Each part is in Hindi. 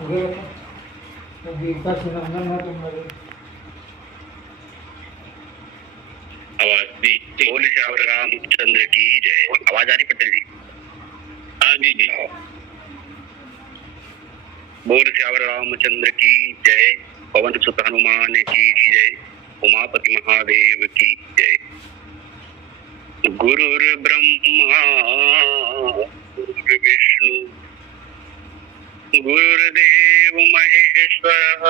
गीता सुनंदन है तुम मेरे। आवाज जी बोल श्यावर रामचंद्र की जय। आवाज आ रही पटेल जी? हाँ जी जी। बोल श्यावर रामचंद्र की जय। पवन सुत हनुमान की जय। उमापति महादेव की जय। गुरुर् ब्रह्मा गुरुर्विष्णु गुरुर्देव महेश्वरः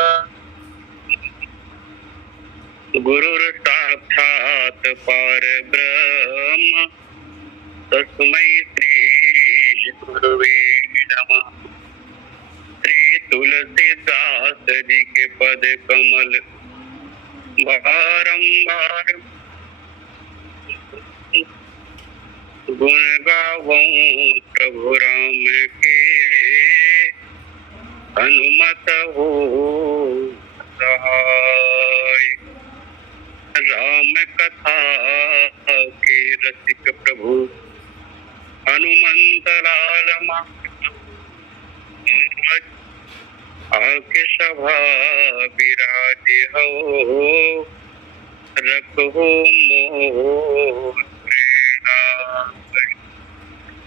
गुरुर्साक्षात् परब्रह्म तस्मै श्री गुरुवे नमः। श्री तुलसीदास जी के पद कमल बारंबार गुण गावों प्रभु राम के। हनुमत हो सहाय। राम कथा के रसिक प्रभु हनुमंत लाल आके सभा विराजे हो। रखो मोर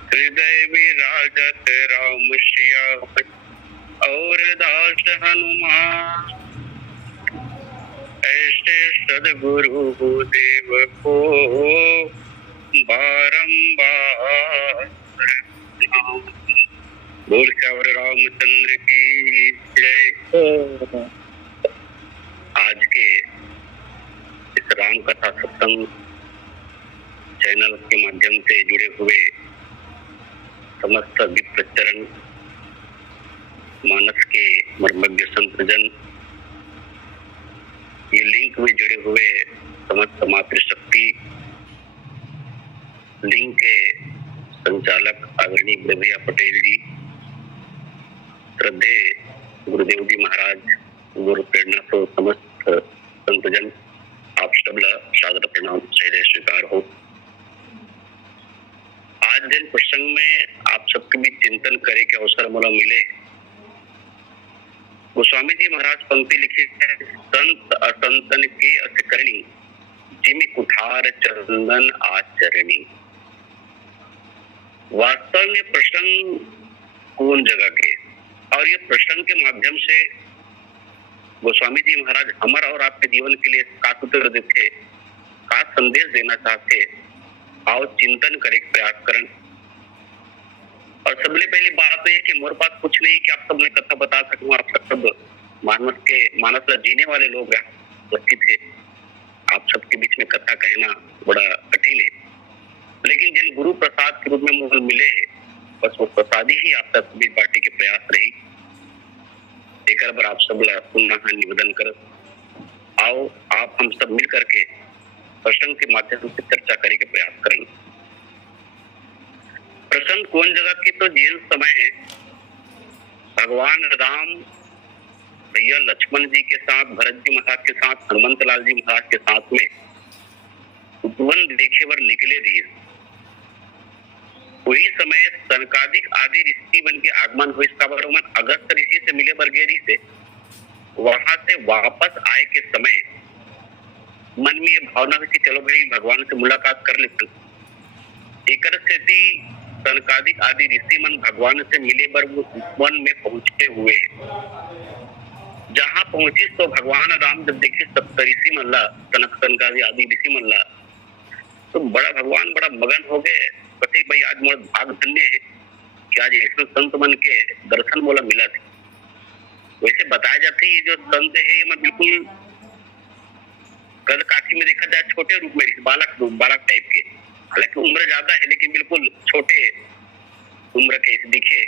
हृदय विराजत राम श्याम और दास हनुमान। ऐसे सदगुरु देव को बारंबार बोल श्यावर रामचंद्र की जय। आज के इस राम कथा सत्संग चैनल के माध्यम से जुड़े हुए समस्त विप्रचरण मानस के मर्मज्ञ संतजन, ये लिंक में जुड़े हुए समस्त मातृशक्ति लिंक के संचालक आदरणीय भैया पटेल जी, श्रद्धे गुरुदेव जी महाराज, गुरु प्रेरणा तो समस्त संतजन, आप सबला सादर प्रणाम सहृदय स्वीकार हो। आज दिन प्रसंग में आप सबके भी चिंतन करे के अवसर मोला मिले। गोस्वामी जी महाराज पंक्ति लिखी है, संत असंतन के अस करणी जिमि कुठार चंदन आचरणी। वास्तव में प्रसंग कौन जगह के, और ये प्रसंग के माध्यम से गोस्वामी जी महाराज हमारा और आपके जीवन के लिए का सूत्र देते, का संदेश देना चाहते, आओ चिंतन करे प्रयास करें। और सबसे पहली बात है कि मोर पास कुछ नहीं कि आप सबने कथा बता सकूं। आप सब मानस जीने वाले लोग हैं, उपस्थित है। आप सबके बीच में कथा कहना बड़ा कठिन है, लेकिन जिन गुरु प्रसाद के रूप में मुझे मिले है, बस वो प्रसाद ही आप सब बीच बांटे के प्रयास रही। एक बार आप सब पुनः निवेदन कर आओ, आप हम सब मिल करके प्रसंग के माध्यम से चर्चा करे के प्रयास करें। प्रसंग कौन जगह की, तो जिन समय भगवान राम भैया लक्ष्मण जी के साथ, भरत जी महाराज के साथ, हनुमंत लाल जी महाराज के साथ में उपवन देखे वर निकले थे, वही समय सनकादिक आदि ऋषि बन के आगमन हुए। इसका वर्णन अगस्त ऋषि से मिले बरगेरी से, वहां से वापस आए के समय मन में ये भावना हुई कि चलो भाई भगवान से मुलाकात कर लेते। एक स्थिति सनकादिक आदि ऋषि मन भगवान से मिले पर वो वन में पहुंचे हुए। जहां पहुंचे तो भगवान राम जब देखे सप्तऋषि मल्ला, सनक सनकादि आदि ऋषि मल्ला, तो बड़ा भगवान बड़ा मगन हो गए। पति भाई आज मोर भाग धन्य है कि आज ऐसे संत मन के दर्शन मोला मिला थे। वैसे बताया जाता है ये जो संत है ये मैं बिल्कुल कद काठी में देखा जाए छोटे रूप में, बालक टाइप के, हालांकि उम्र ज्यादा है लेकिन बिल्कुल छोटे उम्र के दिखे।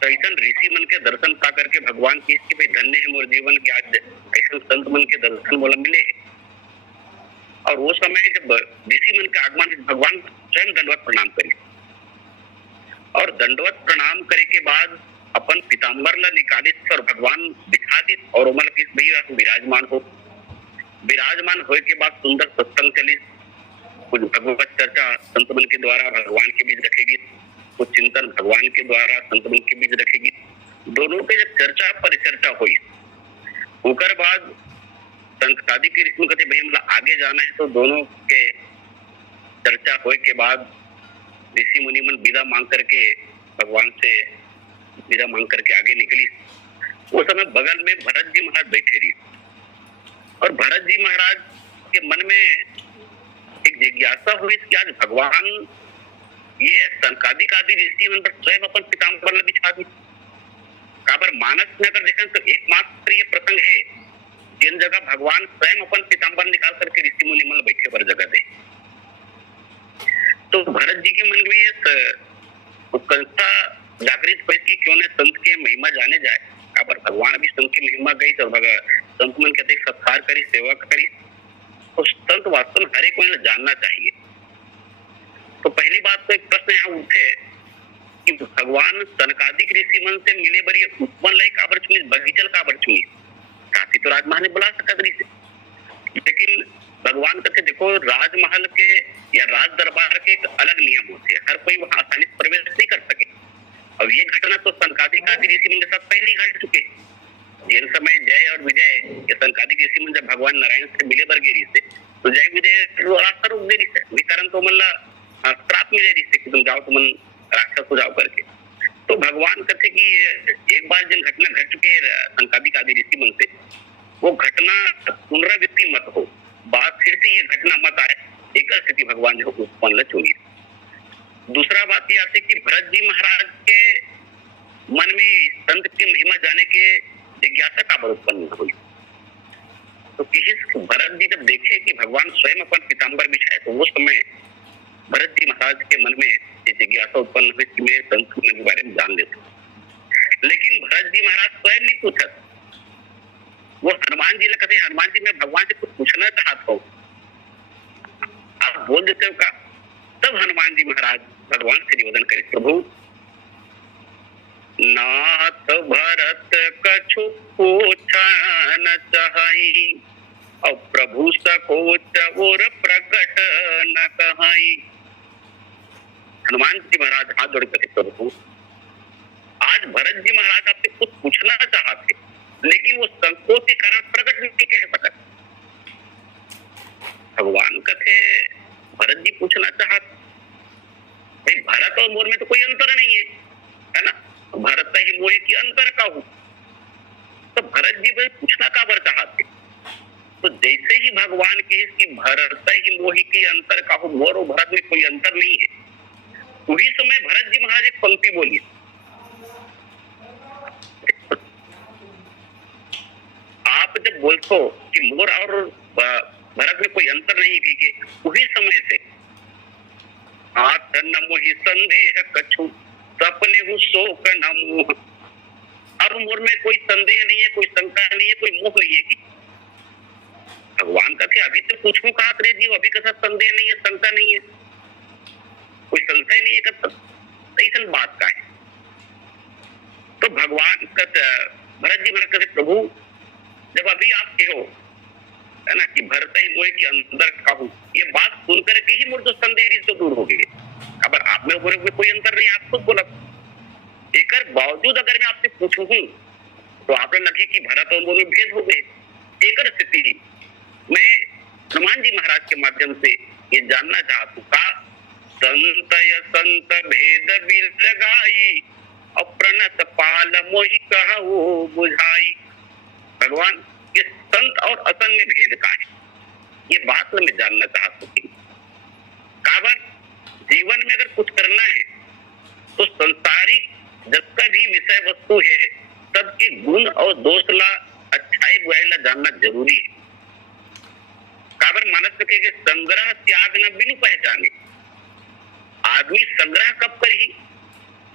तो ऐसा ऋषि मन के दर्शन पा करके भगवान की इसके भाई धन्य है मोर जीवन की, आज ऐसा संत मन के दर्शन बोला मिले। और वो समय जब ऋषि मन के आगमन भगवान स्वयं दंडवत प्रणाम करे, और दंडवत प्रणाम करे के बाद अपन पीताम्बर ला निकाली और भगवान बिठा दी और उमल के भैया विराजमान होए के बाद सुंदर सत्संग चली। कुछ भगवत चर्चा संत मन के द्वारा भगवान के बीच रखेगी, कुछ चिंतन भगवान के द्वारा संत मन के बीच रखेगी। दोनों के जब चर्चा परिचर्चा हुई ओकर बाद संत के ऋषि कहते भाई मतलब आगे जाना है, तो दोनों के चर्चा होए के बाद ऋषि मुनि मन विदा मांग करके भगवान से विदा मांग करके आगे निकली। उस समय बगल में भरत जी महाराज बैठे रही और भरत जी महाराज के मन में एक जिज्ञासा हुई कि आज भगवान ये सनकादिक आदि ऋषि मन पर स्वयं अपन पीताम्बर बिछा दी। काबर मानस में अगर देखें तो एकमात्र ये प्रसंग है जिन जगह भगवान स्वयं अपन पीताम्बर निकाल करके ऋषि मुनि मन बैठे पर जगह दे। तो भरत जी के मन में एक उत्कंठा जागृत हुई कि क्यों न संत के महिमा जाने जाए। काबर भगवान भी संत की महिमा गई तो संत मन कहते सत्कार करी सेवा करी, तो संत वास्तव में हर एक को जानना चाहिए। तो पहली बात तो एक प्रश्न यहाँ उठे कि भगवान सनकादिक ऋषि मन से मिले बड़ी उपवन लाई काबर चुनी, बगीचल काबर चुनी। काफी तो राजमहल ने बुला सकता ऋषि, लेकिन भगवान कहते देखो राजमहल के या राज दरबार के एक अलग नियम होते हैं, हर कोई वहां आसानी से प्रवेश नहीं कर सके। अब ये घटना तो सनकादिक आदि ऋषि मन के साथ पहले ही घट चुके। जिन समय जय और विजय ये सनकादिक ऋषि मन जब भगवान नारायण से मिले बरगेरी से, तो जय विजय रास्ता रोक दे रही से विकरण तो मल्ला श्राप मिले रही से कि तुम जाओ, तुम राक्षस हो जाओ करके। तो भगवान कहते कि एक बार जिन घटना घट चुकी है सनकादिक आदि ऋषि मन से, वो घटना पुनरावृत्ति मत हो, बात फिर से ये घटना मत आए, एक स्थिति भगवान जो उत्पन्न चुनी। दूसरा बात यह आती कि भरत जी महाराज के मन में संत की महिमा जाने के जिज्ञासा काबर उत्पन्न हुई। तो किसी भरत जी जब देखे कि भगवान स्वयं अपन पीताम्बर बिछाए, तो वो समय भरत जी महाराज के मन में ये जिज्ञासा उत्पन्न हुई कि मैं संत के बारे में जान लेता। लेकिन भरत जी महाराज स्वयं नहीं पूछा, वो हनुमान जी ने कहते हनुमान जी मैं भगवान से कुछ पूछना चाहता हूँ, आप बोल देते हो का। तब हनुमान जी महाराज भगवान से निवेदन करे, प्रभु नाथ भरत कछु पूछन चाहि, और प्रभु सकोच और प्रकट न कहाई। हनुमान जी महाराज हाथ जोड़ कर प्रभु आज भरत जी महाराज आपसे कुछ पूछना चाहते, लेकिन वो संकोच के कारण प्रकट नहीं कह सका। भगवान कहते भरत जी पूछना चाहते, भाई भरत और मोर में तो कोई अंतर नहीं है ना, भरत ही मोह की अंतर का हो। तो भरत जी भाई पूछना काबर चाहते, तो जैसे ही भगवान के कि भरत ही मोह की अंतर का हो, मोर और भरत में कोई अंतर नहीं है, उसी समय भरत जी महाराज एक पंक्ति बोली, आप जब बोलते कि मोर और भरत में कोई अंतर नहीं है, उसी समय से आत न मोहि संदेह कछु सपने हूँ शोक न मोह। अब मोर में कोई संदेह नहीं है, कोई शंका नहीं है, कोई मोह नहीं है कि भगवान का थे अभी तो पूछूं कहा करे जी, अभी का संदेह नहीं है, शंका नहीं है, कोई संशय नहीं है, ऐसा बात का है। तो भगवान का भरत जी महाराज कहते प्रभु जब अभी आप कहो है ना कि भरत ही मोह के अंदर का हूँ, ये बात सुनकर के ही मुझे तो संदेह तो दूर हो गए। अब आप में कोई अंतर नहीं, आप खुद बोला। एक बावजूद अगर मैं आपसे पूछूं तो आपने लगी कि भरत और मोह में भेद हो गए। एक स्थिति मैं हनुमान जी महाराज के माध्यम से ये जानना चाहता हूँ का संत भेद बिरगाई और प्रणत पाल मोहि कहु बुझाई। भगवान ये संत और असंत में भेद का है, ये बात मैं जानना चाहता हूँ। काबर जीवन में अगर कुछ करना है तो संसारिक जिसका भी विषय वस्तु है सबके गुण और दोष ला अच्छाई बुराई ला जानना जरूरी है। काबर मानस के संग्रह त्याग न बिनु पहचाने। आदमी संग्रह कब करी,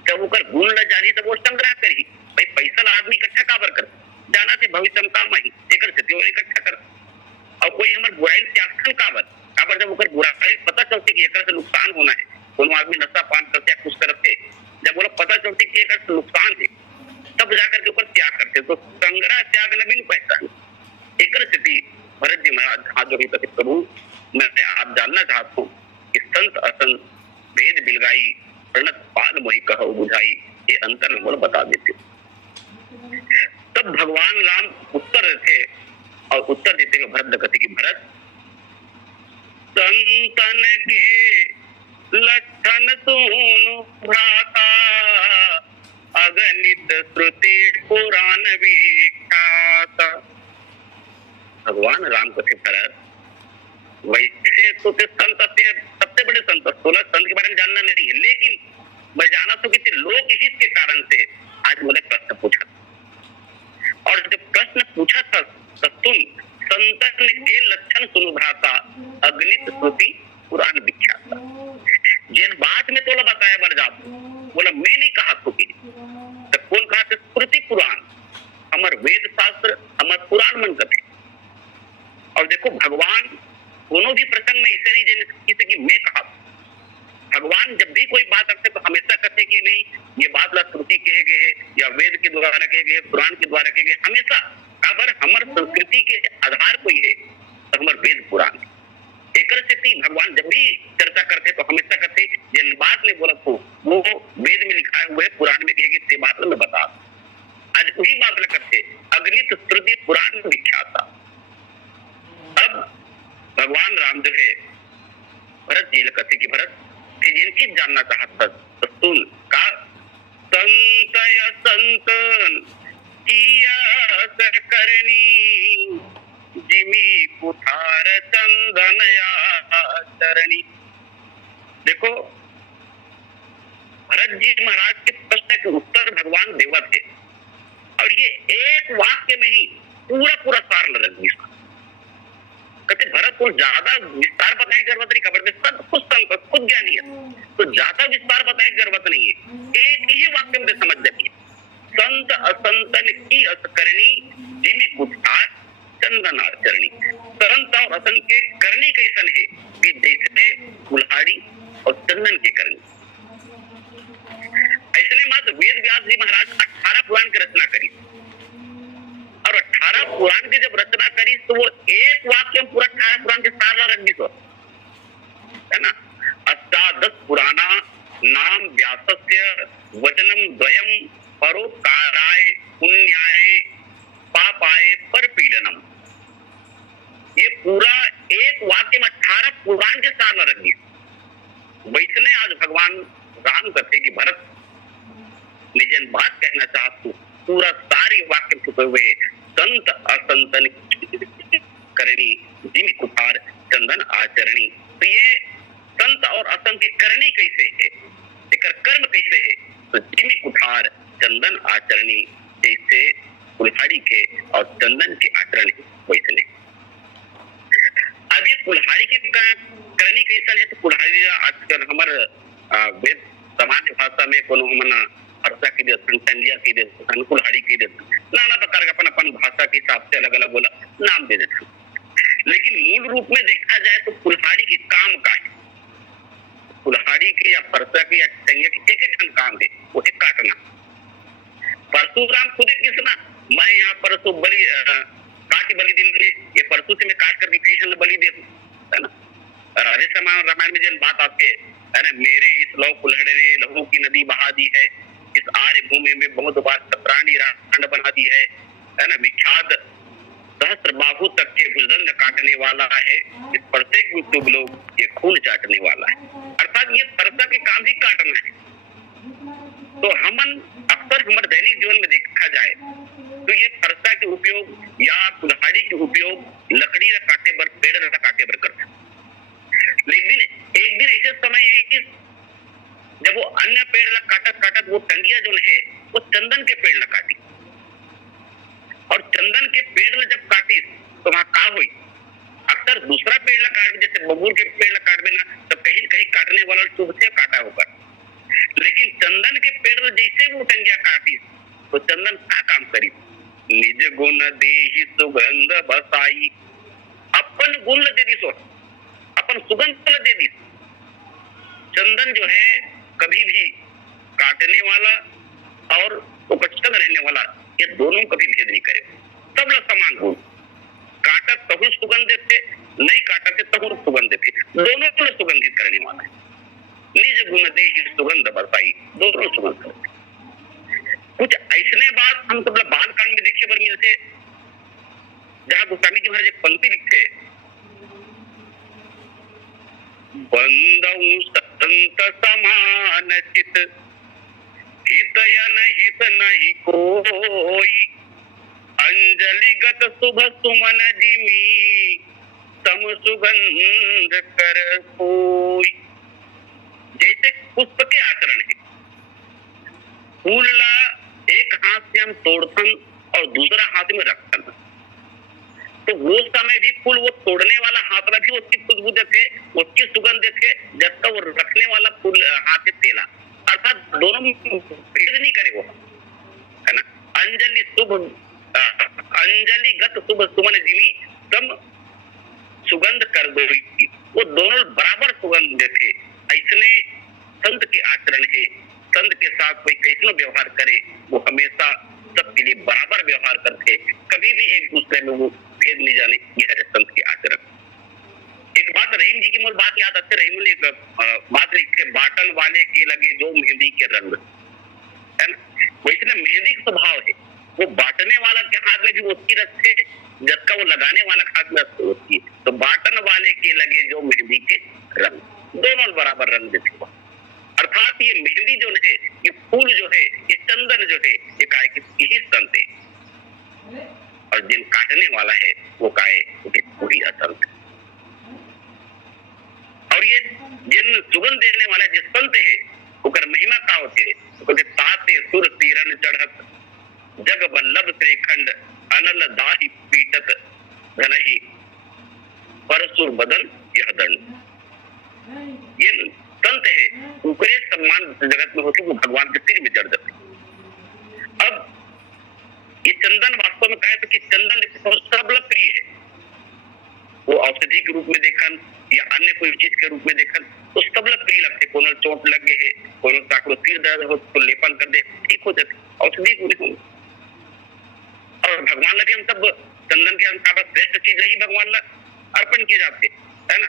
जब वो गुण ला जानी तब वो संग्रह करी। भाई पैसा ला आदमी इकट्ठा काबर कर जाना थे भविष्य में काम आई एक इकट्ठा कर। और कोई हमारे बुराई त्याग काबर काबर जब वो बुराई पता चलती कि एक से नुकसान होना है, दोनों आदमी नशा पान करते या कुछ करते, जब बोला पता चलती कि एक से नुकसान है तब जाकर के ऊपर त्याग करते। तो संग्रह त्याग न भी पहचान एक स्थिति भरत जी महाराज हाथ जोड़ी कहते प्रभु मैं आप जानना चाहता हूँ कि संत असंत भेद बिलगाई प्रणत पाल मोहि कहु बुझाई, ये अंतर बोल बता देते। तब भगवान राम उत्तर देते और उत्तर देते हुए भरत कहते कि भरत, संतन के लक्षण सुनु भ्राता, अगणित श्रुति पुराण विख्याता। भगवान राम कहते भरत, वैसे तो संत सबसे बड़े संत 16 संत के बारे में जानना नहीं है, लेकिन मैं जाना तो किसी लोक हित के कारण से आज मैंने प्रश्न पूछा, और जब प्रश्न पूछा था तो तुम संतन के लक्षण सुनु भ्राता, अगणित श्रुति पुराण विख्याता। जिन बात में तोला बताया बर जात, बोला मैं नहीं कहा तो की, तो कौन कहा थे? स्मृति पुराण, हमार वेद शास्त्र, हमार पुराण मन कथे। और देखो भगवान दोनों भी प्रसंग में इसे नहीं जैसे कि मैं कहा, भगवान जब भी कोई बात करते तो हमेशा कहते कि नहीं ये बात श्रुति कहे गए या वेद के द्वारा कहे गए, पुराण के द्वारा कहे गए। हमेशा अगर हमारे संस्कृति के आधार कोई है तो हमारे वेद पुराण एक भगवान जब भी चर्चा करते तो हमेशा कहते जिन बात ने बोला तो वो वेद में लिखा हुआ है, पुराण में कहे ते बात में बता। आज वही बात न करते, अगणित श्रुति पुराण विख्याता। अब भगवान राम जो है भरत जी कहते कि भरत जिनकी जानना चाहता तो सुन का, संतय संतन किया करनी, जिमी कुठार चंदनया चरणी। देखो भरत जी महाराज के प्रश्न के उत्तर भगवान देवा थे, और ये एक वाक्य में ही पूरा पूरा सार लग गया। कहते भरत को ज्यादा विस्तार बताने की जरूरत नहीं, खबर सब कुछ संत खुद ज्ञानी है तो ज्यादा विस्तार बताने की जरूरत नहीं है, एक ही वाक्य में समझ जाती है। संत असंतन की असकरणी, जिमी कुठार चंदन आचरणी। संत और असंत के करनी कैसन है कि जैसे कुल्हाड़ी और चंदन के करनी। ऐसे मात्र वेद व्यास जी महाराज 18 पुराण की रचना करी, और 18 पुराण की जब रचना करी तो वो एक वाक्य में पूरा 18 पुराण के सार रख दी तो है ना। अष्टादश पुराणा नाम व्यासस्य वचनम द्वयम परोपकाराय पुण्याय पापाय परपीडनम। ये पूरा एक वाक्य में 18 पुराण के सार रख दी। वैसने आज भगवान राम कहते कि भरत निजन बात कहना चाहता पूरा सारी वाक्य छुपे हुए संत असंतन करनी, जिमी कुठार चंदन आचरणी। तो ये संत और असंत की करनी कैसे है, एक कर्म कैसे है, तो जिमी कुठार चंदन आचरणी, जैसे कुल्हाड़ी के और चंदन के आचरण वैसे नहीं। अब ये कुल्हाड़ी की करनी कैसा है, तो कुल्हाड़ी आजकल हमारे वेद सामान्य भाषा में कोनो मना अर्था की दे, संतलिया की दे, कुल्हाड़ी की दे, नाना प्रकार का अपन अपन भाषा के हिसाब से अलग अलग बोला नाम दे देते। लेकिन मूल रूप में देखा जाए तो कुल्हाड़ी के काम का है, कुल्हाड़ी के या परसा के या टंगिया के एक काम है, वो है काटना। परशुराम खुद किसना, मैं यहाँ परसों बलि काट बलि दिन में ये परसों से मैं काट करके कृष्ण बलि दे दूं, है ना। राधे रामायण में जिन बात आते है ना, मेरे इस लौ कुल्हड़े ने लहू की नदी बहा दी है, इस आर्य भूमि में बहुत बार प्राणी राखंड बना दी है ना। विख्यात सहस्त्र बाहु तक के भुजंग काटने वाला है, इस प्रत्येक युग लोग ये खून चाटने वाला है। अर्थात ये परसा के काम ही काटना है। तो हमन अक्सर हमारे दैनिक जीवन में देखा जाए तो ये परसा के उपयोग या कुल्हाड़ी के उपयोग लकड़ी न काटे बर, पेड़ न काटे बर करते। लेकिन एक दिन ऐसे समय है कि जब वो अन्य पेड़ ला काटत काटत वो टंगिया जो है वो चंदन के पेड़ ला काटी, और चंदन के पेड़ ला जब काटी तो वहां का हुई, अक्सर दूसरा पेड़ ला काट, जैसे बबूर के पेड़ ला काट ना तो कहीं कहीं काटने वाला शुभ से काटा होगा। लेकिन चंदन के पेड़ ला जैसे वो टंगिया काटी तो चंदन का काम करी, निज गुण देहि सुगंध बसाई। अपन गुण दे दी, सो अपन सुगंध दे दी। चंदन जो है कभी भी काटने वाला और उपस्थित रहने वाला ये दोनों कभी भेद नहीं करे, सब लोग समान गुण। काटत तहु सुगंध देते, नहीं काटते तहु सुगंध देते, दोनों को सुगंधित करने वाला है। निज गुण देहि सुगंध बरसाई, दोनों सुगंध करते। कुछ ऐसने बात हम सब बाल कांड में देखे बर मिलते, जहां गोस्वामी जी महाराज एक पंक्ति लिखते, बंदऊ संत समान चित, हित हित नहीं कोई, अंजलिगत शुभ सुमन जिमी, तम सुगंध कर कोई। जैसे पुष्प के आचरण है, फूल ला एक हाथ से हम तोड़थन और दूसरा हाथ में रखथन, तो वो समय भी फूल वो तोड़ने वाला हाथ ला भी उसकी खुशबू देखे, उसकी सुगंध देखे, जब तक वो रखने वाला फूल हाथ से तेला, अर्थात दोनों में भेद नहीं करे वो, है ना। अंजलिगत शुभ सुमन जिमी, तम सुगंध कर दो, वो दोनों बराबर सुगंध देते। ऐसने संत के आचरण है, संत के साथ कोई कैसा व्यवहार करे वो हमेशा सबके लिए बराबर व्यवहार करते, कभी भी एक दूसरे में वो भेद नहीं जाने, यह है संत के आचरण। एक बात रहीम जी की मुझे बात याद आती, रहीम ने एक बात लिखे, बाटन वाले के लगे जो मेहंदी के रंग, है ना। वैसे मेहंदी का स्वभाव है, वो बांटने वाला के हाथ में भी उसकी रखते, जबकि वो लगाने वाला हाथ में उसकी, तो बाटन वाले के लगे जो मेहंदी के रंग, दोनों बराबर रंग देते। अर्थात ये मेहंदी जो है, ये फूल जो है, ये चंदन जो है, ये काय की संत है, और जिन काटने वाला है वो काय वही असंत है। और ये जिन सुगंध देने वाला जिस संत है उकर महिमा का होते, ताते सुर तीरन चढ़त, जग वल्लभ श्रीखंड, अनल दाही पीटत, घनही परसुर बदन यह दंड। ये संत है, ऊपरे सम्मान जगत में होते, वो भगवान के सिर में चढ़ जाते। अब ये चंदन वास्तव में कहे तो कि चंदन सबल प्रिय है, वो औषधि के रूप में देखन या अन्य कोई चीज के रूप में देखन तो सबल प्रिय लगते। कोनो चोट लगे है, कोनो ताकरो सिर दर्द हो तो लेपन कर दे, ठीक हो जाते, औषधि पूरी हो। और भगवान लगे हम सब चंदन के अनुसार श्रेष्ठ चीज ही भगवान ला अर्पण किए जाते, है ना।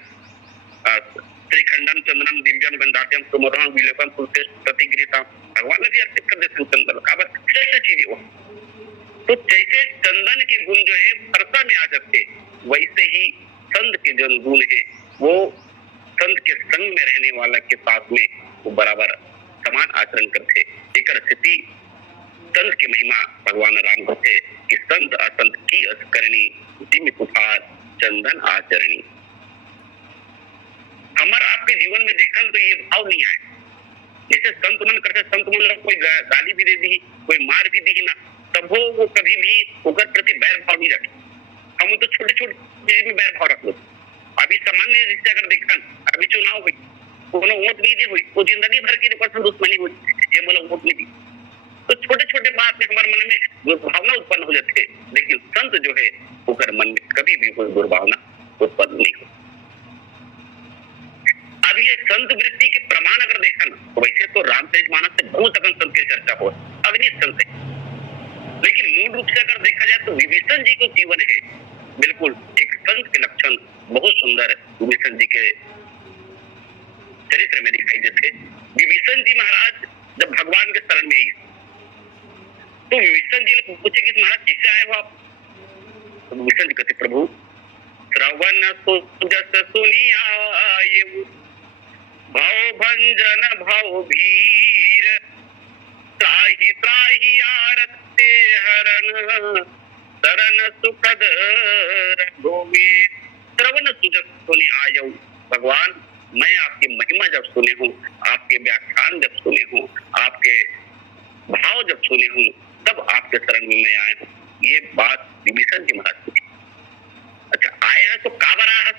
श्रीखंडम चंदनम दिव्यम गंधात्यम सुमरहम विलेपम पुष्पेश प्रतिगृहता, भगवान लगे अर्पित कर देते चंदन का, श्रेष्ठ चीज है वो। तो जैसे चंदन के गुण जो है वर्षा में आ जाते, वैसे ही संत के जो गुण है वो संत के संग में रहने वाला के साथ में वो बराबर समान आचरण करते। एक स्थिति संत की महिमा भगवान राम कहते कि संत असंत की असकरणी, जिम कुठार चंदन आचरणी। हमारा आपके जीवन में देखा तो ये भाव नहीं आए, जैसे संत मन करते, संत मन कोई गाली भी दे दी, कोई मार भी दी ना, तब वो कभी भी उनके प्रति बैर भाव नहीं रखे। हम तो छोटे छोटे चीज में बैर भाव रख लो। अभी सामान्य रिश्ते अगर देखा, अभी चुनाव हुई, कोनो वोट नहीं दे हुई, वो जिंदगी भर की पर्सन दुश्मनी हुई, ये बोला वोट नहीं दी, तो छोटे छोटे बात में हमारे मन में दुर्भावना उत्पन्न हो जाती है। लेकिन संत जो है उनके मन में कभी भी कोई दुर्भावना उत्पन्न नहीं हो। अब ये संत वृत्ति के प्रमाण अगर देखा ना, तो वैसे तो रामचरितमानस से बहुत अगर संत की चर्चा हो, अग्नि संत है, लेकिन मूल रूप से अगर देखा जाए तो विभीषण जी का जीवन है बिल्कुल एक संत के लक्षण बहुत सुंदर विभीषण जी के चरित्र में दिखाई देते। विभीषण जी महाराज जब भगवान के शरण में आई तो विभीषण जी ने पूछे कि महाराज किससे आए हो आप? तो विभीषण जी कहते प्रभु श्रवण जस सुनी आए, भाव भंजन भाव भीर, त्राही त्राही आरते हरण, शरण सुखद रघुवीर। श्रवण जस सुनी आयो, भगवान मैं आपकी महिमा जब सुने हूँ, आपके व्याख्यान जब सुने हूँ, आपके भाव जब सुने हूँ, तब आपके शरण में मैं आया हूँ। ये बात विभीषण जी महाराज की। अच्छा आए हैं तो काबरा है,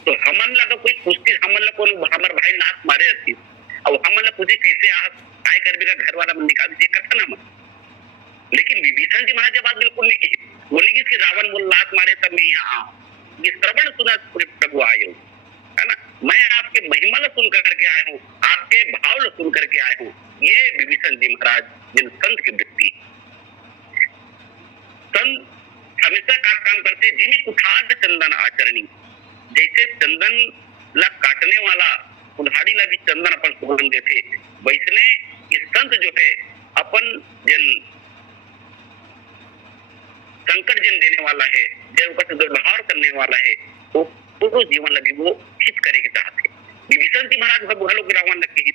तो हमन लगा कोई पूछती, हमन लगा कौन हमारे भाई लात मारे रहती, अब हमन लगा पूछे कैसे आ काय कर का घर वाला मन निकाल दीजिए कथा ना मन। लेकिन विभीषण जी महाराज बात बिल्कुल नहीं की, बोली कि रावण बोल लात मारे तब मैं यहाँ आऊं, ये श्रवण सुना प्रभु आए हो, है ना। मैं आपके महिमा सुन करके आया हूँ, आपके भाव सुन करके आया हूँ। ये विभीषण जी महाराज जिन संत की वृत्ति, संत हमेशा का काम करते, जिमी कुठार चंदन आचरणी। जैसे चंदन ला काटने वाला कुल्हाड़ी ला भी चंदन अपन सुगंध देते, वैसने ये संत जो है अपन जिन संकट जिन देने वाला है, जिन ऊपर दुर्व्यवहार करने वाला है, वो पूरा जीवन लगी वो हित करेगी चाहते। विभीषण जी महाराज भलो के रावण कि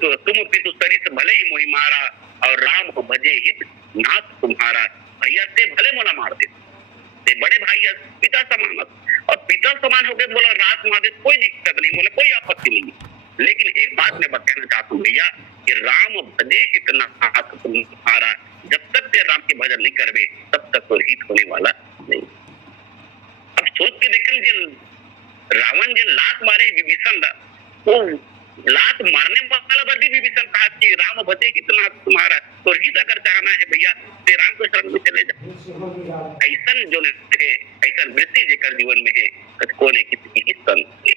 तुम पितु सरिस भले ही मोहि मारा और राम को भजे हित नाथ तुम्हारा। भैया ते भले मोला मार दे, ते बड़े भाई पिता समान, और पिता समान हो गए बोला रात मार दे, कोई दिक्कत नहीं, बोले कोई आपत्ति नहीं। लेकिन एक बात मैं बताना चाहता हूँ भैया कि राम भजे हित नाथ तुम्हारा, जब तक ते राम के भजन नहीं करवे तब तक तो हित होने वाला नहीं। अब सोच के देखें जिन रावण जिन लात मारे विभीषण वो लात मारने वाला बड़ी विभीषण कहा कि राम भजे कितना तुम्हारा, तो हित अगर चाहना है भैया ते राम के शरण में चले जाओ। ऐसा जो थे ऐसा वृत्ति जेकर जीवन में है कौन है किसी संत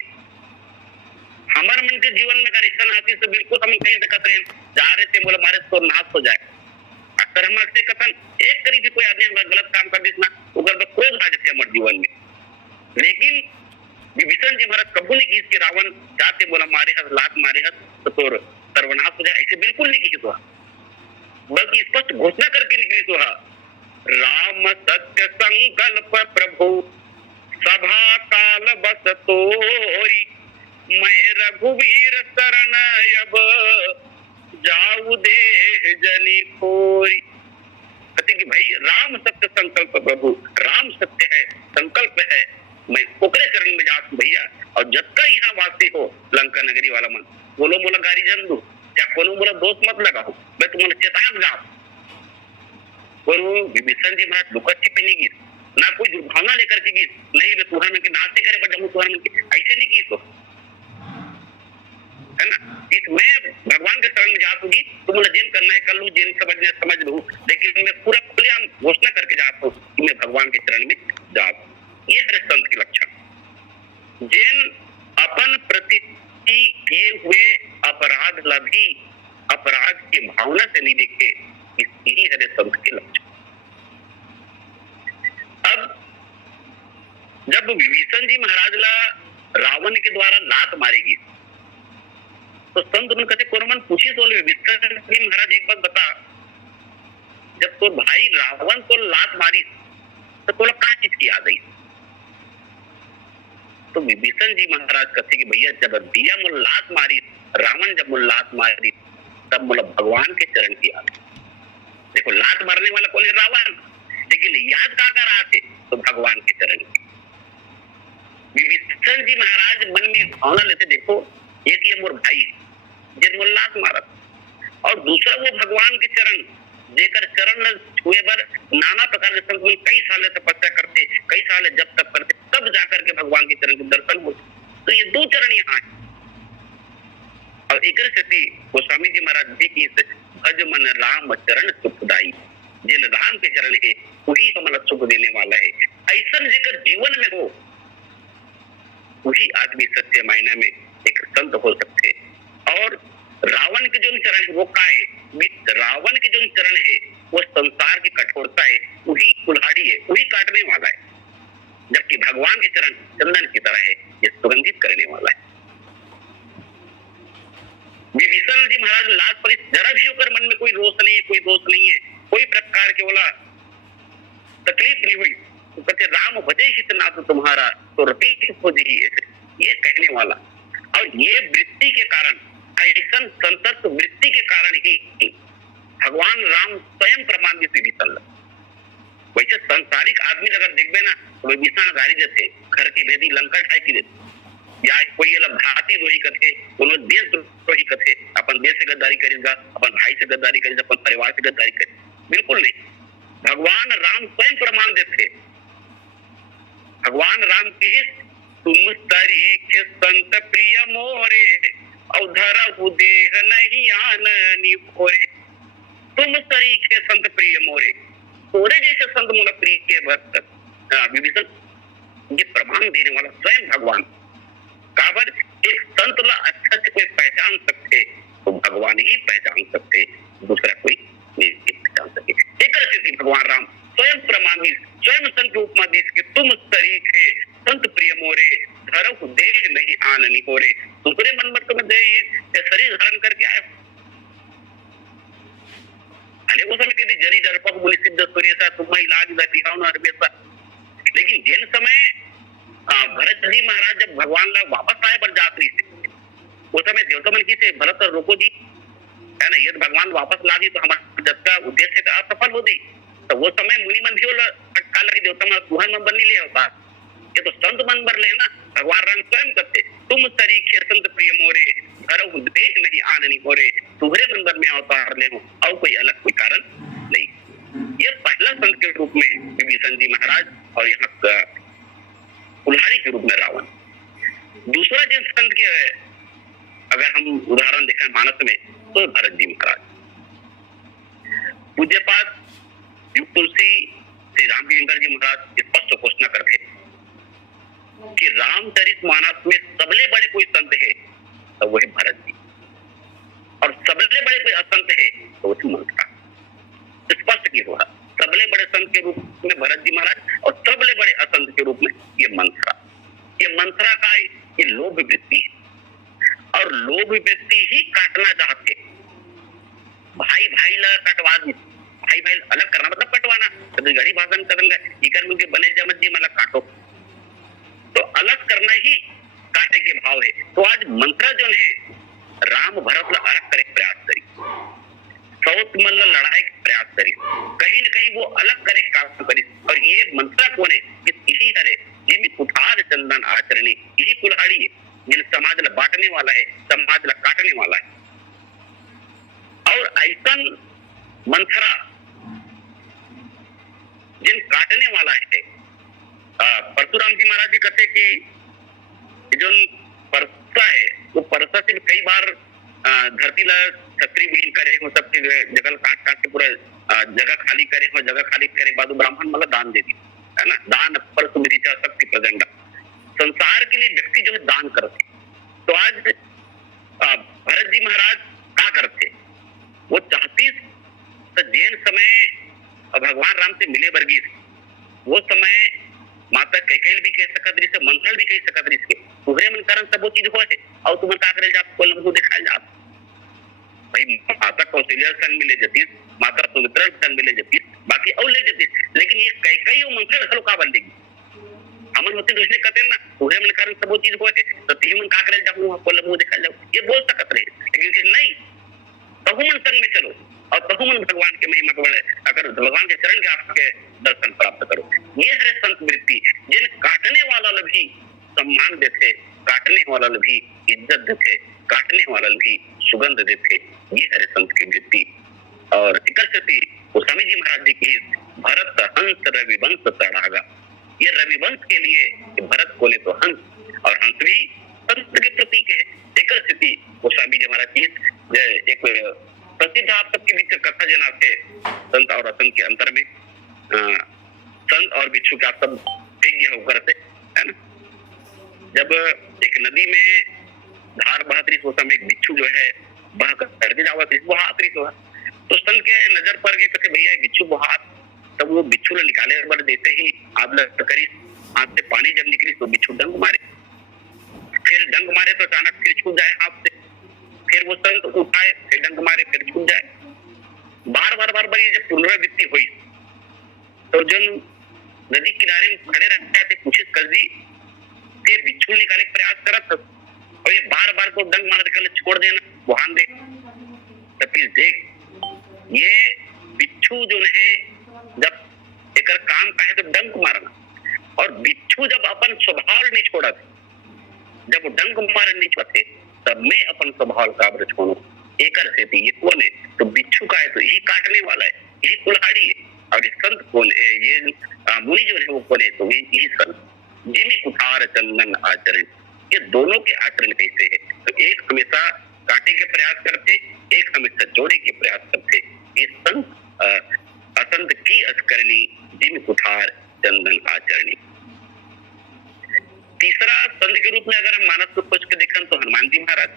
हमारे मन के जीवन में अगर ऐसा आती तो बिल्कुल हम कहीं दिक्कत रहे जा रहे थे बोले हमारे तो नाश हो जाए। अक्सर हम अक्सर कथन एक करीबी कोई आदमी हमारा गलत काम कर देना उगर क्रोध आ जाते हमारे जीवन में। लेकिन विभीषण जी महाराज कबू ने की इसके रावण जाते बोला मारे हस लात मारे हस तो सर्वनाश हो जाए, ऐसे बिल्कुल नहीं की तो, बल्कि स्पष्ट घोषणा करके निकली तो राम सत्य संकल्प प्रभु सभा काल बस तोरी, मैं रघुवीर शरण अब जाऊ देह जनी खोरी। कहते कि भाई राम सत्य संकल्प प्रभु, राम सत्य है संकल्प है, मैं ओकरे चरण में जाऊं भैया। और जब तक यहाँ वासी हो लंका नगरी वाला मन बोलो मोला गाड़ी जन दो या कोनो मोला दोस्त मत लगाओ, मैं तुम्हारा चेतावनी गाँव विभीषण जी महाराज दुख छिपी नहीं गीत ना कोई दुर्भावना लेकर के गीत नहीं वे तुहर मन के नाचते करे बट तुहर मन के ऐसे नहीं की तो है ना। इस मैं भगवान के शरण में जात होगी तो मुझे जेन करना है कर लू, जेन समझ लू, लेकिन मैं पूरा खुलेआम घोषणा करके जाता हूँ कि मैं भगवान के चरण में जाता। ये है संत के लक्षण। जेन अपन प्रति किए हुए अपराध ला भी अपराध की भावना से नहीं देखे, यही है संत के लक्षण। अब जब विभीषण जी महाराज ला रावण के द्वारा लात मारेगी तो संत उन कहते कोरमन पूछी तो विभीषण जी महाराज एक बात बता, जब तो भाई रावण को लात मारी तो तोला क्या चीज की याद आई? तो विभीषण जी महाराज कहते कि भैया जब दिया मुझे लात मारी रावण, जब मुझे लात मारी तब मुझे भगवान के चरण की याद। देखो लात मारने वाला कौन है? रावण, लेकिन याद का कर रहा थे तो भगवान के चरण की। विभीषण जी महाराज मन में भावना लेते, देखो एक ये मोर भाई जिन मुझे लात मारा और दूसरा वो भगवान के चरण जेकर चरण छुए बर नाना प्रकार के संत कई साल तपस्या करते, कई साल जब तक करते, तब जाकर के भगवान के चरण के दर्शन होते। तो ये दो चरण यहाँ है। और एक गोस्वामी जी महाराज जी की भज मन राम चरण सुखदाई, जिन राम के चरण है वही हमारा सुख देने वाला है। ऐसा जेकर जीवन में हो वही आदमी सत्य मायने में एक संत हो सकते। और रावण के जो चरण है वो का है? रावण के जो चरण है वो संसार की कठोरता है, वही कुल्हाड़ी है, वही काटने वाला है, जबकि भगवान के चरण चंदन की तरह है, ये सुगंधित करने वाला है। विभीषण जी महाराज लात पर जरा भी होकर मन में कोई रोष नहीं है, कोई दोष नहीं है, कोई प्रकार के बोला तकलीफ नहीं हुई। तो कहते राम भजे हित नाथ तुम्हारा तो रति खोजी, ये कहने वाला। और ये वृत्ति के कारण, ऐसा संतत्व वृत्ति के कारण ही भगवान राम स्वयं प्रमाण भी विभीषण। वैसे संसारिक आदमी अगर देखबे ना तो विभीषण गाड़ी देते घर की भेदी लंका ठाई की देते, या कोई भाती दोही कथे, कोनो देश द्रोही कथे, अपन देश से गद्दारी करेगा, अपन भाई से गद्दारी करेगा, अपन परिवार से गद्दारी करे, बिल्कुल नहीं। भगवान राम स्वयं प्रमाण देते। भगवान राम की तुम तरीके संत प्रिय मोरे औधर देह नहीं आननी भोरे, तुम तरीके संत प्रिय मोरे, तोरे जैसे संत मोला प्रिय के भक्त विभीषण। ये प्रमाण देने वाला स्वयं भगवान। काबर एक संत ला अच्छा से कोई पहचान सकते तो भगवान ही पहचान सकते, दूसरा कोई नहीं पहचान सके। एक स्थिति भगवान राम स्वयं प्रमाण स्वयं संत उपमा दी कि तुम तरीके संत प्रिय मोरे धरहु देह नहीं आननी होरे। दूसरे मन में तुम्हें दे शरीर धारण करके आए, भले वो समय के जरी दर्पक बोली सिद्ध सूर्यसा तुम इलाज दिखाओ अरबेसा, लेकिन जिन समय भरत जी महाराज जब भगवान ला वापस आए बरजात्री से, उस समय देवता मन की से भरत रोको जी, है ना, ये भगवान वापस ला दी तो हमारा जब का उद्देश्य का असफल हो दी। तो वो समय मुनि मन भी अटका लगे देवता मन सुहन मन बन नहीं ले होता, ये तो संत मन बर लेना। भगवान राम स्वयं करते तुम सरीखे संत प्रिय मोरे, धरहु देख नहीं आननी मोरे, तुम्हारे मन बर में अवतार ले हो और कोई अलग कोई कारण नहीं। ये पहला संत के रूप में विभीषण जी महाराज और यहाँ कुल्हाड़ी के रूप में रावण। दूसरा जिन संत के अगर हम उदाहरण देखें मानस में तो भरत जी महाराज। पूज्य पाठ युग तुलसी श्री रामचंद्र जी महाराज स्पष्ट घोषणा करते कि रामचरित मानस में सबले बड़े कोई संत है तो वही भरत जी, और सबले बड़े कोई असंत है तो वही मंत्रा। स्पष्ट की हुआ सबले बड़े संत के रूप में भरत जी महाराज और सबले बड़े असंत के रूप में ये मंत्रा। ये मंत्रा का ये लोभ वृत्ति है, और लोभ वृत्ति ही काटना चाहते। भाई भाई ला कटवा दी, भाई भाई अलग करना मतलब कटवाना, तो गड़ी भाषण करेंगे इकर मुझे बने जमत जी मतलब काटो, तो अलग करना ही काटे के भाव है। तो आज मंत्रा जो है राम भरत ला अलग करे प्रयास करी, सौत मन ला लड़ाई के प्रयास करी, कहीं न कहीं वो अलग करे काम करी। और ये मंत्रा कौन है? यही हरे जिन कुठार चंदन आचरणी, यही कुल्हाड़ी है जिन समाज ला बांटने वाला है, समाज ला काटने वाला है। और ऐसा मंथरा जिन काटने वाला है, परशुराम जी महाराज जी कहते कि जो परसा है वो परसा से कई बार धरती ला छत्री विलीन करे, वो सबके जगह काट काट के पूरा जगह खाली करे, और जगह खाली करे बाद ब्राह्मण मतलब दान दे दी, है ना। दान पर सुमृचा शक्ति प्रदंडा, संसार के लिए व्यक्ति जो है दान करते। तो आज भरत जी महाराज क्या करते, वो चाहती तो जैन समय भगवान राम से मिले वर्गीस, वो समय माता कैकेल भी कह सकत रही से, मंथन भी कह सकत रही से, तुहरे मन कारण सब वो चीज हो है, और तुम का करे जा को लम्बू दिखाए जा। भाई माता कौशल्या संग मिले जतीस, माता सुमित्रा संग मिले जतीस, बाकी और ले जतीस, लेकिन ये कैकेयी और मंथन हलो का बन देगी हमन होते दूसरे कहते ना तुहरे मन कारण सब वो चीज हो है, तो ती मन का करे जा को लम्बू दिखाए जाओ, ये बोल सकत रहे। लेकिन नहीं, बहुमन संग में चलो और बहुमन भगवान के महिमा को अगर भगवान के चरण के आपके दर्शन प्राप्त करो। ये है संत वृत्ति जिन काटने वाला भी सम्मान देते, काटने वाला भी इज्जत देते, काटने वाला भी सुगंध देते। ये है संत की वृत्ति। और गोस्वामी जी महाराज जी की भरत हंस रविवंश तड़ागा, ये रविवंश के लिए भरत बोले तो हंस, और हंस भी संत के प्रतीक है। एक स्थिति गोस्वामी जी महाराज की एक प्रसिद्ध आप सबके बीच कथा जनाते संत और असंत के अंतर में, संत और बिच्छू के आप सब विज्ञ होकर से, है ना। जब एक नदी में धार बहतरी तो समय एक बिच्छू जो है बह कर जावा वो हाथ तो संत के नजर पर गई कहते भैया बिच्छू वो हाथ, तब वो बिच्छू ने निकाले पर देते ही आग लग करी, हाथ से पानी जब निकली तो बिच्छू डंग मारे, फिर डंग मारे तो अचानक फिर छूट जाए हाथ से, फिर वो संत उठाए फिर डंग मारे फिर छूट जाए। बार बार ये जब पुनरावृत्ति हुई तो जो नदी किनारे खड़े रहते थे कोशिश कर दी फिर बिच्छू निकाले प्रयास करत, और ये बार को डंग मार के छोड़ देना वहां दे। तो फिर देख ये बिच्छू जो है जब एक काम का है तो डंक मारना, और बिच्छू जब अपन स्वभाव नहीं छोड़ा, जब डंक मारे नहीं छोड़ते तब मैं अपन स्वभाव का छोड़ू एक ये कौन है तो बिच्छू का है, तो यही काटने वाला है, यही कुल्हाड़ी है। और ये संत कौन है, ये मुनि जो है वो कौन है, तो यही संत जिमी कुठार चंदन आचरण। ये दोनों के आचरण कैसे है, तो एक हमेशा काटे के प्रयास करते, एक हमेशा जोड़े के प्रयास करते। ये संत असंत की अस्करणी जिमी कुठार चंदन आचरणी। तीसरा संत के रूप में अगर हम मानस को खोज के देखें तो हनुमान जी महाराज,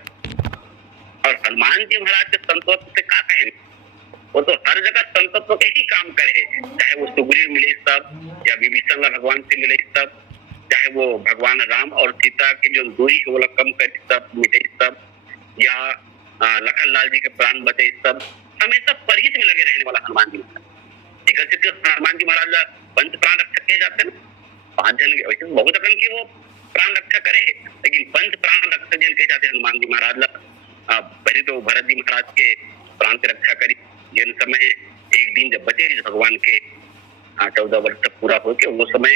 और हनुमान जी महाराज के संतत्व से क्या कहें, वो तो हर जगह संतत्व के ही काम करे, चाहे वो सुग्रीव मिले सब या विभीषण भगवान से मिले सब, चाहे वो भगवान राम और सीता की जो दूरी है वो कम करे सब मिटे सब, या लखन लाल जी के प्राण बचे सब, हमेशा परिहित में लगे रहने वाला हनुमान जी महाराज। एक से हनुमान जी महाराज पंच प्राण रक्षक कहे जाते हैं, 5 जन वैसे बहुत अकन के वो प्राण रक्षा करे, लेकिन पंच प्राण रक्षक जन कहे जाते हैं हनुमान जी महाराज। पहले तो भरत जी महाराज के प्राण की रक्षा करी, जिन समय एक दिन जब बचे भगवान के 14 वर्ष तक पूरा हो के, वो समय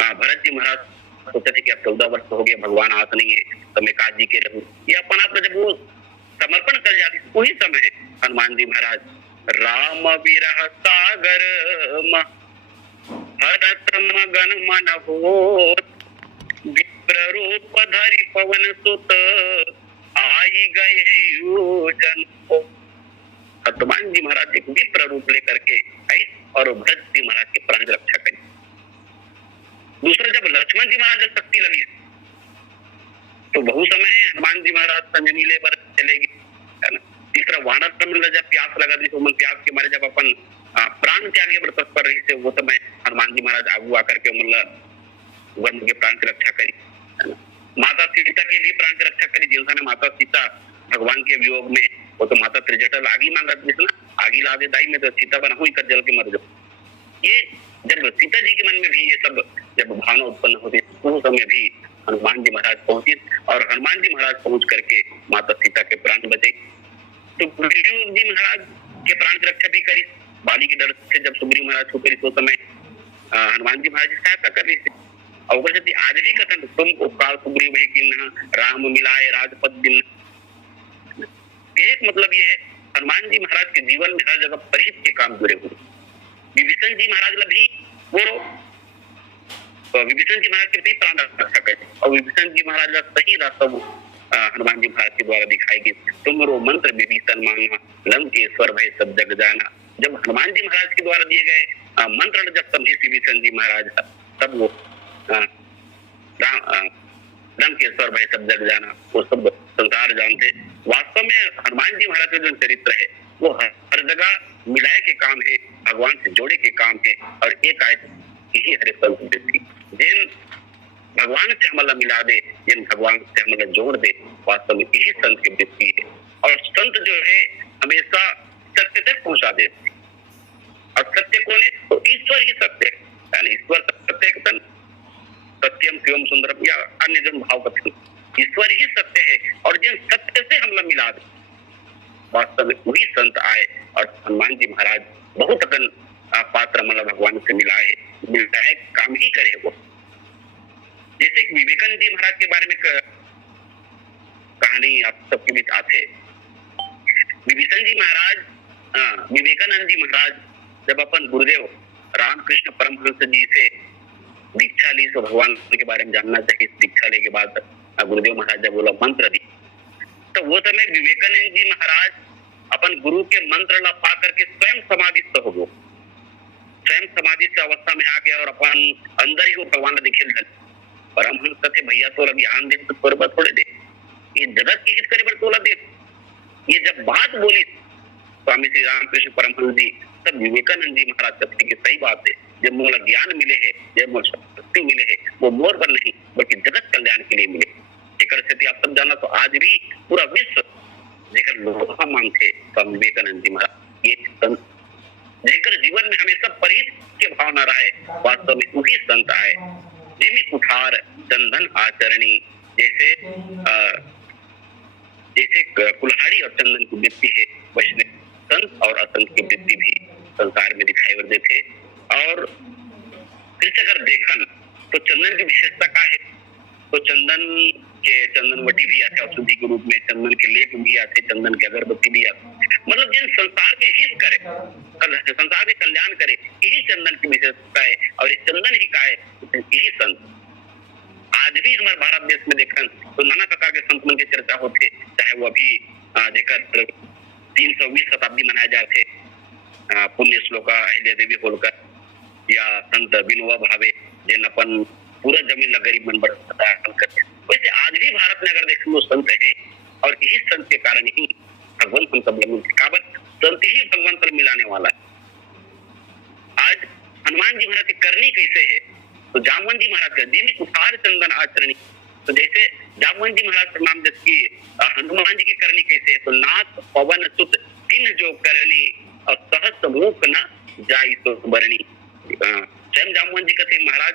भरत जी महाराज सोचते थे कि अब 14 वर्ष हो गए, भगवान आते नहीं है, तो मैं काज जी के रहूं। ये अपना आप जब वो समर्पण कर जाती, वही समय हनुमान जी महाराज राम विरह सागर भरत मगन मन होत, विप्र रूप धरि पवन सुत आई गए योजन को। हनुमान जी महाराज एक विप्र रूप लेकर के आई और भरत जी महाराज के प्राण की रक्षा करी। दूसरा, जब लक्ष्मण जी महाराज शक्ति लगी तो बहु समय हनुमान जी महाराज संजनी लेकर चलेगी, है ना। तीसरा, वानर समझ जब प्यास लगा दी तो मन प्यास के मारे जब अपन प्राण त्यागे पर तत्पर रही थे, वो समय हनुमान जी महाराज आगू आकर के मतलब वन के प्राण की रक्षा करी, है ना। माता सीता के भी प्राण की रक्षा करी, जिन समय माता सीता भगवान के वियोग में, वो तो माता त्रिजटा आगी मांगत थी ना, आगी ला दे दाई में तो सीता बना हुई कर जल के मर जाओ। ये जब सीता जी के मन में भी ये सब जब भावना उत्पन्न होती, उस समय भी हनुमान जी महाराज पहुंचे और हनुमान जी महाराज पहुंच करके माता सीता के प्राण बचे। तो सुग्रीव जी महाराज के प्राण की रक्षा भी करी, बाली के डर से जब सुग्रीव महाराज को करी, तो समय हनुमान जी महाराज की सहायता कर रही थी। और आज भी कथन तुम उपकार सुग्रीव है कि राम मिलाए राजपद दिन। एक मतलब ये है हनुमान जी महाराज के जीवन में हर जगह परिहित के काम जुड़े हुए। विभीषण जी महाराज भी वो विभीषण जी महाराज के भी प्राण रक्षा करे और विभीषण जी महाराज का सही रास्ता हनुमान जी महाराज के द्वारा दिखाएगी। तुमरो मंत्र विभीषण मांगा लंकेश्वर भय सब जग जाना। जब हनुमान जी महाराज के द्वारा दिए गए मंत्र जब समझे विभीषण जी महाराज तब वो लंकेश्वर भय सब जग जाना, वो सब संसार जानते। वास्तव में हनुमान जी महाराज का जो चरित्र है वो हर जगह मिलाए के काम है, भगवान से जोड़े के काम है। और एक आयत यही हरे संत थी, जिन भगवान से हमला मिला दे, जिन भगवान से हमला जोड़ दे, वास्तव में यही संत की वृत्ति है। और संत जो है हमेशा सत्य तक पहुंचा देते, और सत्य कौन है? तो ईश्वर ही सत्य है, ईश्वर सत्य सत्यम शिवम सुंदरम या अन्य जन भाव कथन, ईश्वर ही सत्य है। और जिन सत्य से हमला मिला दे, वास्तव में वही संत आए। और हनुमान जी महाराज बहुत अकन पात्र मतलब भगवान से मिलाए, मिलाए काम ही करे वो। जैसे विवेकानंद जी महाराज के बारे में कहानी आप सबके बीच आते। विभीषण जी महाराज विवेकानंद जी महाराज जब अपन गुरुदेव रामकृष्ण परमहंस जी से दीक्षा ली, तो भगवान के बारे में जानना चाहिए। दीक्षा लेने के बाद गुरुदेव महाराज जब बोला मंत्र दी, तो वो समय विवेकानंद जी महाराज अपन गुरु के मंत्र ला पा करके स्वयं समाधिस्थ हो गए, स्वयं समाधि से अवस्था में आ गया और अपन अंदर ही वो भगवान दिखे। परमहंस कथे भैया तो ज्ञान दे तो थोड़े दे, ये जगत की हित करे पर तोला दे। ये जब बात बोली स्वामी श्री रामकृष्ण परमहंस जी, तब विवेकानंद जी महाराज कथे की सही बात है, जब मोला ज्ञान मिले है, जब मोला शक्ति मिले है, वो मोर पर नहीं बल्कि जगत कल्याण के लिए मिले। जेकर स्थिति आप सब जाना, तो आज भी पूरा विश्व जेकर लोहा मानते स्वामी विवेकानंद जी महाराज, ये संत जेकर जीवन में हमेशा परिहित के भावना रहे, वास्तव में वही संत आए। जिमी कुठार चंदन आचरणी, जैसे जैसे कुल्हाड़ी और चंदन की वृत्ति है, वैष्णव संत और असंत की वृत्ति भी संसार में दिखाई पड़ते थे। और फिर अगर देखन तो चंदन की विशेषता क्या है, तो चंदन के चंदनवटी भी आते औषधि के रूप में, चंदन के लेप भी आते, चंदन की अगरबत्ती भी आते। मतलब जिन संसार के हित करे, संसार के कल्याण करे, यही चंदन की विशेषता है। और ये चंदन ही का है, यही संत। आज भी हमारे भारत देश में देखन तो नाना प्रकार के संत मन की चर्चा होते, चाहे वो अभी जेकर 320 शताब्दी मनाए जाते, पुण्य श्लोका अहिल्या देवी होलकर या संत विनोबा भावे, जिन अपन पूरा जमीन गरीब मन बढ़ा करते। वैसे आज भी भारत में अगर देखें वो संत है, और यही संत के कारण ही भगवान हम सब काबत संत ही भगवान पर मिलाने वाला है। आज हनुमान जी महाराज की करनी कैसे है, तो जामवन जी महाराज का जिमी कुठार चंदन आचरणी, तो जैसे जामवन जी महाराज प्रणाम जस की हनुमान जी की करनी कैसे है, तो नाथ पवन सुत किन जो करनी और सहस मुख न जाई तो बरनी। स्वयं जामवन जी कहते महाराज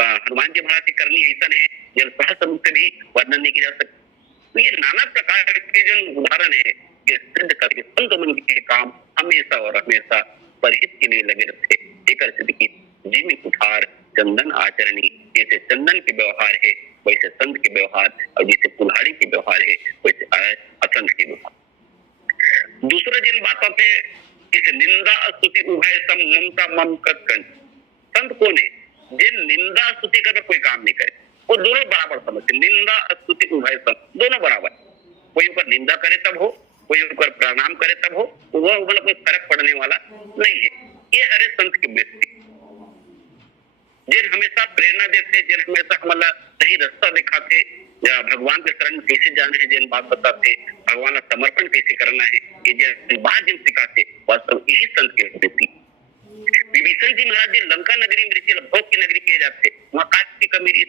हनुमान जी महाराज की करनी ऐसा है जब सहस मुख से भी वर्णन नहीं किया जा सकता। तो ये नाना प्रकार के जो उदाहरण है ये सिद्ध करके संत मन के काम हमेशा और हमेशा परहित के लिए लगे रहते। एक सिद्ध की जिमी कुठार चंदन आचरणी, जैसे चंदन के व्यवहार है वैसे संत के व्यवहार, और जैसे कुल्हाड़ी के व्यवहार है वैसे असंत के व्यवहार। दूसरा जिन बातों पे इस निंदा स्तुति उभय सम ममता मम कन, संत कौन है जिन निंदा स्तुति का कोई काम नहीं करे, वो दोनों बराबर समझते। निंदा स्तुति उभय सम दोनों बराबर, कोई ऊपर निंदा करे तब हो, कोई ऊपर प्रणाम करे तब हो, वो मतलब कोई फर्क पड़ने वाला नहीं है। ये हरे संत की वृत्ति जिन हमेशा प्रेरणा देते, जिन हमेशा हमारा सही रास्ता दिखाते, भगवान के शरण कैसे जाने हैं जिन बात बताते, भगवान का समर्पण कैसे करना है ये जिन बात जिन सिखाते, वास्तव यही संत की वृत्ति। विभीषण जी महाराज जी लंका नगरी में भोग की नगरी कहे जाते, वहाँ काट की कमी नहीं,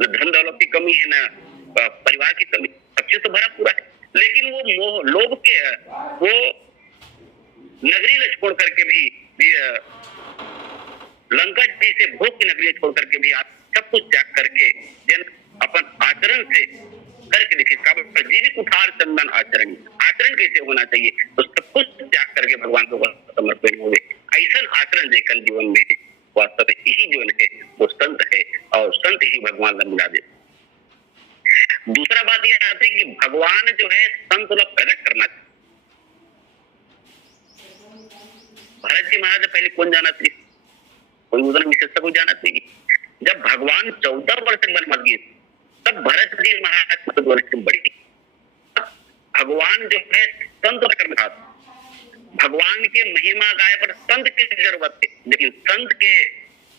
न धन दौलत की कमी है, न परिवार की कमी, सबसे तो भरा पूरा है। लेकिन वो मोह लोभ के वो नगरी ने छोड़ करके भी लंका जैसे भोग की नगरी छोड़ करके भी आप सब कुछ त्याग करके जन अपन आचरण से करके दिखे। जीवित उठार चंदन आचरण, आचरण कैसे होना चाहिए तो सब कुछ त्याग करके भगवान को समर्पित हो गए। ऐसा आचरण देखकर जीवन में वास्तव में यही जीवन है वो संत है, और संत ही भगवान ने मिला दे। दूसरा बात यह आती है कि भगवान जो है संत को प्रकट करना चाहिए। भरत जी महाराज पहले कौन जाना थी, कोई उधर विशेषता को जाना थी। जब भगवान 14 वर्ष बनमत गए तब भरत जी महाराज वर्ष बड़ी। भगवान जो है संत कर था, भगवान के महिमा गाय पर संत की जरूरत है, लेकिन संत के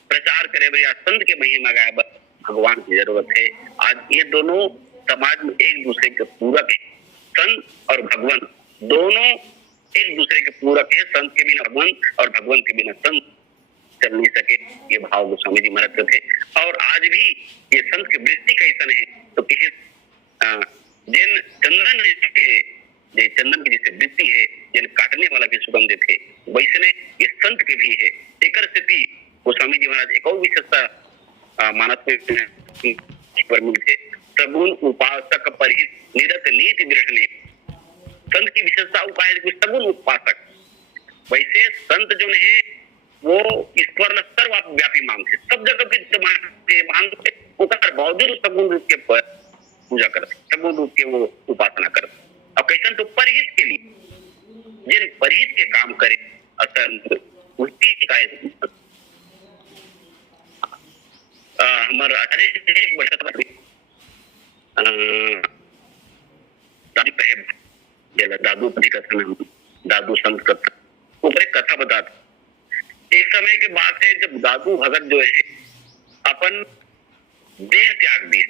प्रचार करे या संत के महिमा गाय पर भगवान की जरूरत है। आज ये दोनों समाज में एक दूसरे के पूरक है, संत और भगवान दोनों एक दूसरे के पूरक है। संत के बिना भगवान और भगवान के बिना संत चल नहीं सके, ये भाव गोस्वामी जी महाराज थे। और आज भी ये संत की वृत्ति कैसन है तो किसी जिन चंदन है, चंदन की जैसे वृत्ति है, जिन काटने वाला भी सुगंध थे वैसे ये संत के भी है। एक स्थिति गोस्वामी जी महाराज एक और विशेषता मानस में मिलते, सगुण उपासक परिहित निरत नीति दृढ़। संत की विशेषता उपाय सगुण उपासक, वैसे संत जो है वो ईश्वर सर्वव्यापी मानते, सब जगह के मानते, उसका बावजूद सगुण रूप के पूजा करते, सगुण रूप के वो उपासना करते। और कैसन तो परिहित के लिए जिन परिहित के काम करे असंत उल्टी का हमारे आचार्य एक बड़ा दादू पति कथा, दादू संत कथा ऊपर एक कथा बताता। एक समय के बाद है जब दादू भगत जो है अपन देह त्याग दिए,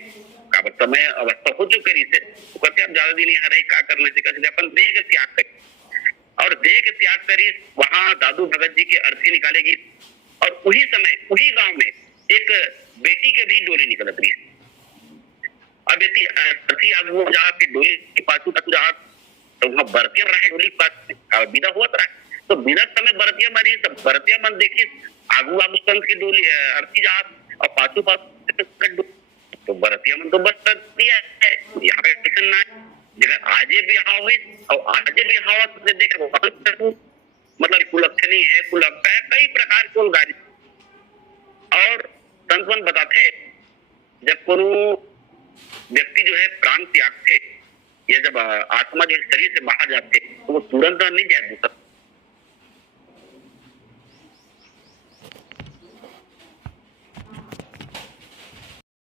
समय अवस्था हो चुके रही से तो कहते अब ज्यादा दिन यहाँ रहे क्या करने से कहते अपन देह के त्याग करें। और देह के त्याग करी वहां दादू भगत जी की अर्थी निकालेगी, और उसी समय उसी गांव में एक बेटी के भी डोली निकलत रही। अब यदि अर्थी आगू जा के डोली की पाछू तक जा तो वहां बरतिया रहे, डोली पास विदा हुआ था तो बिना समय बरतिया मरी, सब बरतिया मन देखी आगू आगू संत की डोली अर्थी जा और पाछू पाछू तो बरतिया मन तो बरतिया है। यहाँ पे किसन ना जगह आजे भी हाव है और आजे भी हावा तो देख मतलब कुलक्षणी है, कुलक्ष है, कई प्रकार के गाड़ी। और संतवन बताते जब कोनो व्यक्ति जो है प्राण त्याग थे या जब आत्मा जो शरीर से बाहर जाते तो वो तुरंत नहीं जा सकता,